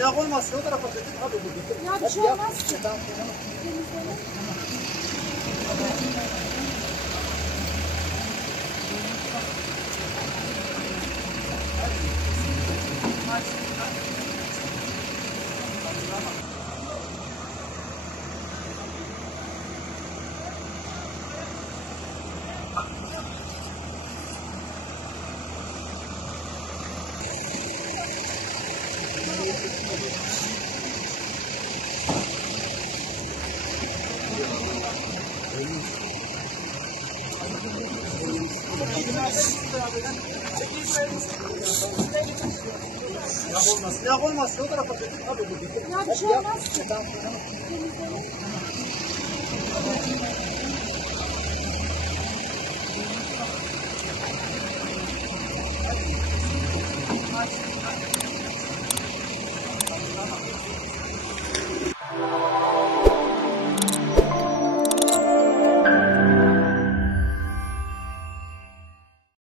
Ya olmaz. O tarafa getir. Hadi bu getir. Ya bir şey olmaz ki. Ya olmaz. O tarafa getir. Hadi bu getir. Ya bir şey olmaz ki. Hadi.